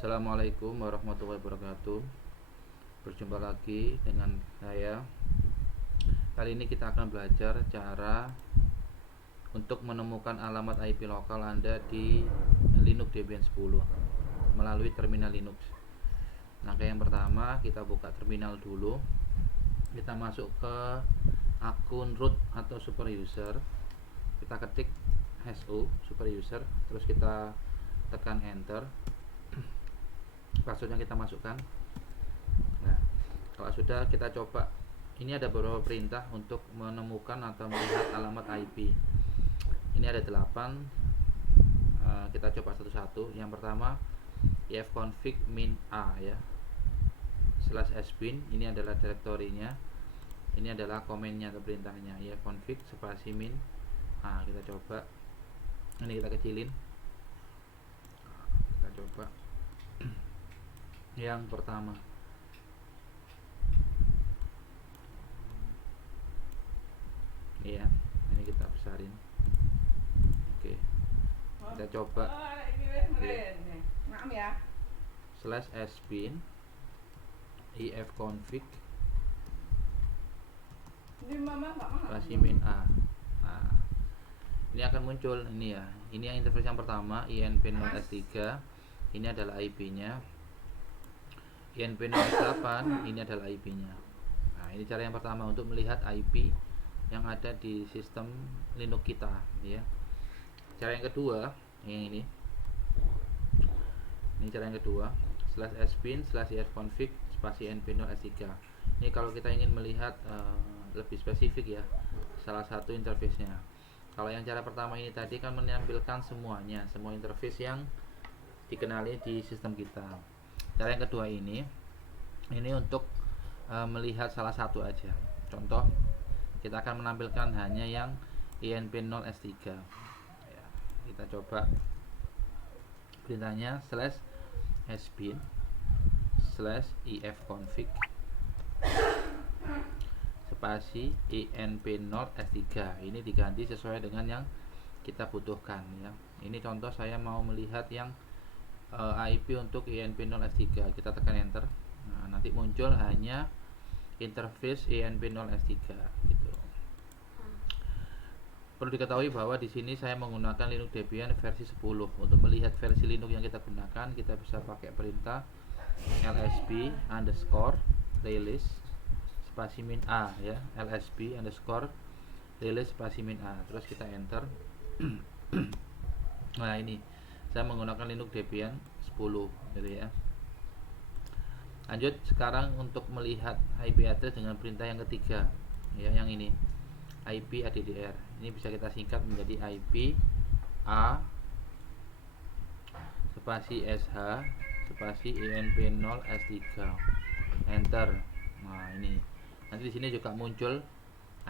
Assalamualaikum warahmatullahi wabarakatuh. Berjumpa lagi dengan saya. Kali ini kita akan belajar cara untuk menemukan alamat IP lokal Anda di Linux Debian 10 melalui terminal Linux. Langkah yang pertama, kita buka terminal dulu. Kita masuk ke akun root atau super user. Kita ketik su super user, terus kita tekan enter. Passwordnya kita masukkan. Nah, kalau sudah, kita coba. Ini ada beberapa perintah untuk menemukan atau melihat alamat IP. Ini ada 8. Kita coba satu-satu. Yang pertama, ifconfig min a ya, /sbin. Ini adalah direktorinya. Ini adalah komennya atau perintahnya, ifconfig spasi min a. Kita coba. Ini kita kecilin. Kita coba yang pertama. Iya, ini kita besarin. Oke, kita coba ya. /sbin ifconfig spasi min a. Nah, ini akan muncul ini ya. Ini yang interface yang pertama, inp0s3. Ini adalah IP-nya. inp0s8 ini adalah IP-nya. Nah, ini cara yang pertama untuk melihat IP yang ada di sistem Linux kita ya. Cara yang kedua, yang ini cara yang kedua, /sbin /ifconfig spasi np0s3. Ini kalau kita ingin melihat lebih spesifik ya, salah satu interface-nya. Kalau yang cara pertama ini tadi kan menampilkan semuanya, semua interface yang dikenali di sistem kita. Cara yang kedua ini untuk melihat salah satu aja. Contoh, kita akan menampilkan hanya yang inp0s3 ya. Kita coba perintahnya /sbin /ifconfig spasi inp0s3. Ini diganti sesuai dengan yang kita butuhkan ya. Ini contoh saya mau melihat yang IP untuk inp0s3. Kita tekan enter. Nah, nanti muncul hanya interface inp0s3 gitu. Perlu diketahui bahwa di sini saya menggunakan Linux Debian versi 10. Untuk melihat versi Linux yang kita gunakan, kita bisa pakai perintah lsb underscore release spasi min a ya, lsb underscore release spasi min a, terus kita enter. Nah, ini saya menggunakan Linux Debian 10 gitu ya. Lanjut sekarang untuk melihat IP address dengan perintah yang ketiga ya, yang ini IP addr. Ini bisa kita singkat menjadi IP a spasi sh spasi inp0s3, enter. Nah, ini nanti di sini juga muncul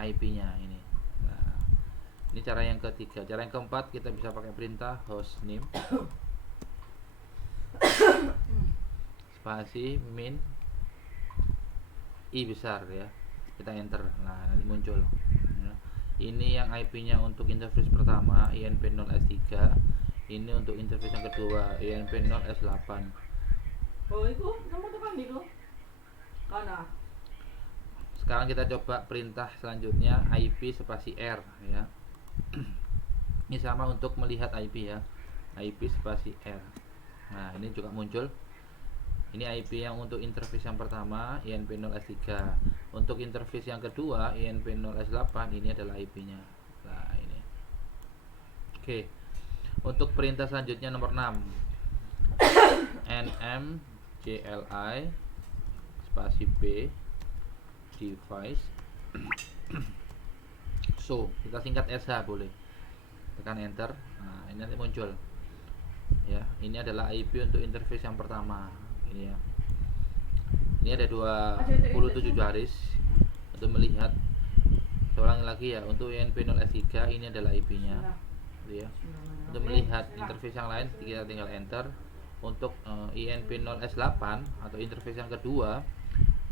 IP-nya ini. Nah, ini cara yang ketiga. Cara yang keempat, kita bisa pakai perintah hostname spasi min i besar ya. Kita enter. Nah, nanti muncul ya. Ini yang IP-nya untuk interface pertama inp0s3. Ini untuk interface yang kedua inp0s8. Oh, itu kamu tekan itu. Kana. Sekarang kita coba perintah selanjutnya IP spasi R ya. Ini sama untuk melihat IP ya, IP spasi R. Nah, ini juga muncul. Ini IP yang untuk interface yang pertama inp0s3. Untuk interface yang kedua inp0s8 ini adalah IP-nya. Nah, ini. Oke. Untuk perintah selanjutnya nomor 6, nmgli spasi b device so, kita singkat sh boleh, tekan enter. Nah, ini nanti muncul ya. Ini adalah IP untuk interface yang pertama ini ya. Ini ada 27 baris. Untuk melihat, saya ulangi lagi ya, untuk inp0s3 ini adalah IP-nya gitu ya. Untuk melihat interface yang lain kita tinggal enter. Untuk inp0s8 atau interface yang kedua,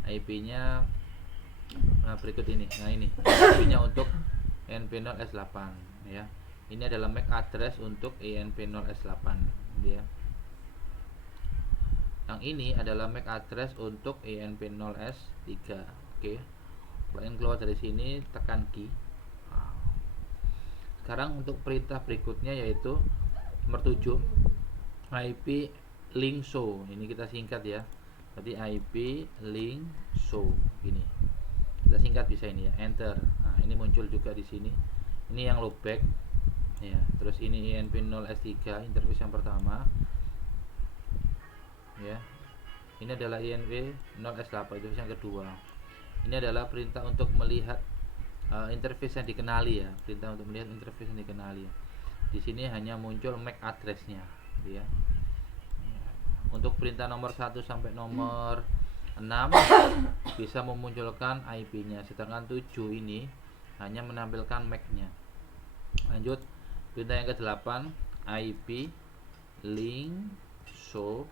IP-nya berikut ini. Nah, ini IP-nya untuk inp0s8 ya. Ini adalah MAC address untuk inp0s8 dia. Yang ini adalah MAC address untuk ENP0S3. Oke. Kalian keluar dari sini, tekan key. Nah, sekarang untuk perintah berikutnya yaitu nomor 7, IP link show. Ini kita singkat ya. Berarti IP link show gini. Kita singkat bisa ini ya, enter. Nah, ini muncul juga di sini. Ini yang loopback. Ya, terus ini ENP0S3 interface yang pertama. Ya, ini adalah ENP0S8 interface yang kedua. Ini adalah perintah untuk melihat interface yang dikenali ya, perintah untuk melihat interface yang dikenali. Di sini hanya muncul MAC address-nya, gitu ya. Untuk perintah nomor 1 sampai nomor 6 bisa memunculkan IP-nya, sedangkan 7 ini hanya menampilkan MAC-nya. Lanjut, perintah yang ke-8, IP link show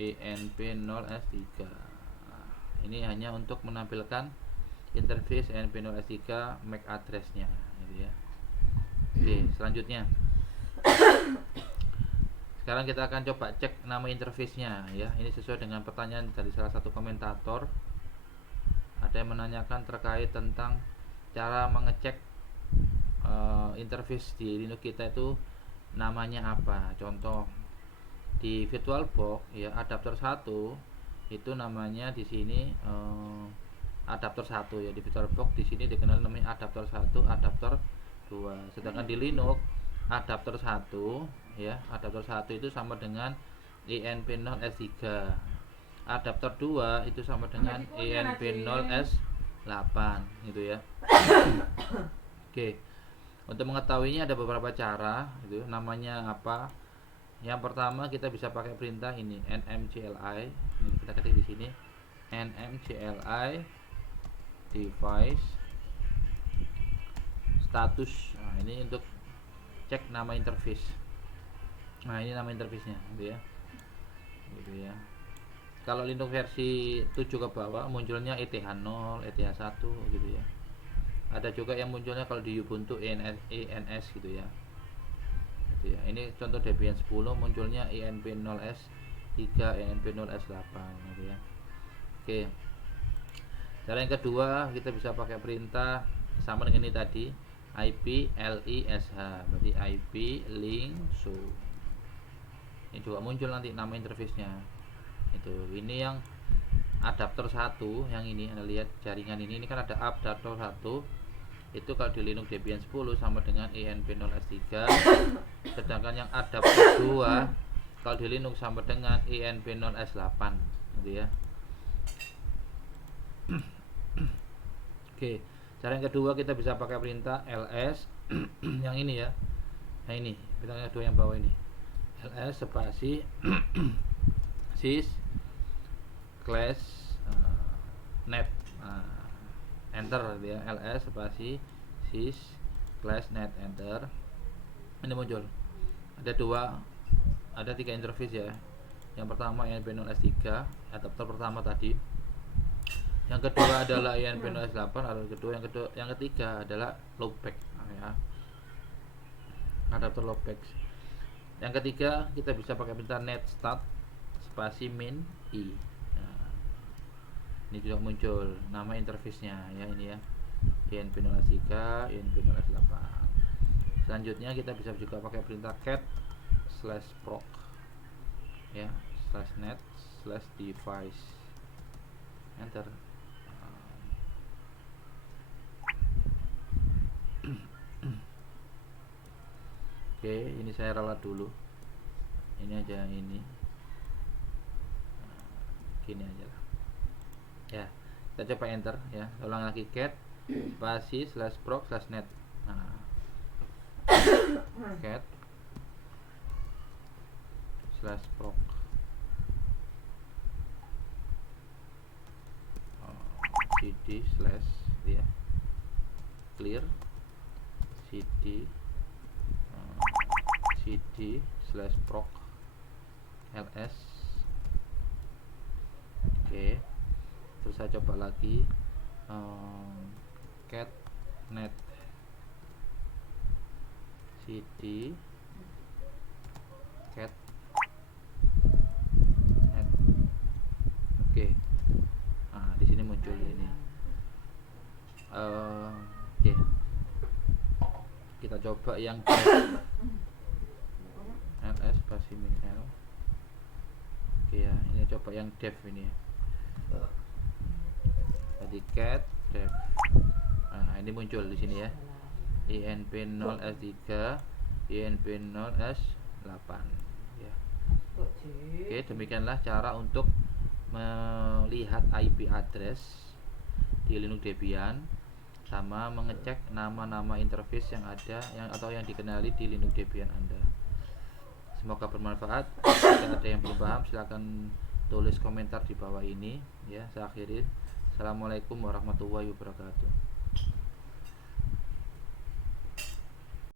ENP0S3. Ini hanya untuk menampilkan interface ENP0S3 MAC address-nya, gitu ya. Oke, selanjutnya sekarang kita akan coba cek nama interface-nya ya. Ini sesuai dengan pertanyaan dari salah satu komentator. Ada yang menanyakan terkait tentang cara mengecek interface di Linux kita itu namanya apa. Contoh di VirtualBox ya, adapter 1 itu namanya di sini adapter 1 ya. Di VirtualBox di sini dikenal namanya adapter 1, adapter 2. Sedangkan di Linux adapter 1 ya, adapter 1 itu sama dengan ENP0S3. Adapter 2 itu sama dengan ENP0S8 gitu ya. Oke. Untuk mengetahuinya ada beberapa cara gitu. Namanya apa? Yang pertama kita bisa pakai perintah ini nmcli. Ini kita ketik di sini nmcli device status. Nah, ini untuk cek nama interface. Nah, ini nama interface-nya gitu ya. Gitu ya. Kalau Linux versi 7 ke bawah munculnya ETH0, ETH1 gitu ya. Ada juga yang munculnya kalau di Ubuntu ENS gitu ya. Gitu ya. Ini contoh Debian 10 munculnya ENP0S3, ENP0S8 gitu ya. Oke. Cara yang kedua kita bisa pakai perintah sama dengan ini tadi, IP LISH, berarti IP link show. Ini juga muncul nanti nama interface-nya. Itu. Ini yang adapter 1 yang ini Anda lihat jaringan ini kan ada adapter 1. Itu kalau di Linux Debian 10 sama dengan ENP0S3. Sedangkan yang adapter 2 kalau di Linux sama dengan ENP0S8 gitu ya. Oke, cara yang kedua kita bisa pakai perintah ls yang ini ya. Nah ini, perintah yang kedua yang bawah ini. ls spasi sys class net. Enter ya, ls spasi sys class net, enter. Ini muncul. Ada 3 interface ya. Yang pertama ENP0S3, adapter pertama tadi. Yang kedua adalah ENP0S8, yang ketiga adalah loopback ya. Adapter loopback. Yang ketiga kita bisa pakai perintah net start spasi min i. Nah, ini juga muncul nama interface-nya ya, ini ya. ENP0S3, ENP0S8. Selanjutnya kita bisa juga pakai perintah cat /proc ya, /net/device, enter. Oke, ini saya ralat dulu. Ini aja ini. Gini aja lah. Ya, kita coba enter ya. Ulang lagi cat spasi /proc/net. Nah, cat /proc cd ya clear cd /proc ls. Oke, terus saya coba lagi cat net cd cat net kita coba yang ls basimin l. Oke ya, ini coba yang dev ini ya. Tadi cat dev. Nah, ini muncul di sini ya. INP0 S3, INP0 S8 ya. Oke, demikianlah cara untuk melihat IP address di Linux Debian sama mengecek nama-nama interface yang ada atau yang dikenali di Linux Debian Anda. Semoga bermanfaat. Jika ada yang belum paham silahkan tulis komentar di bawah ini ya. Saya akhirin. Assalamualaikum warahmatullahi wabarakatuh.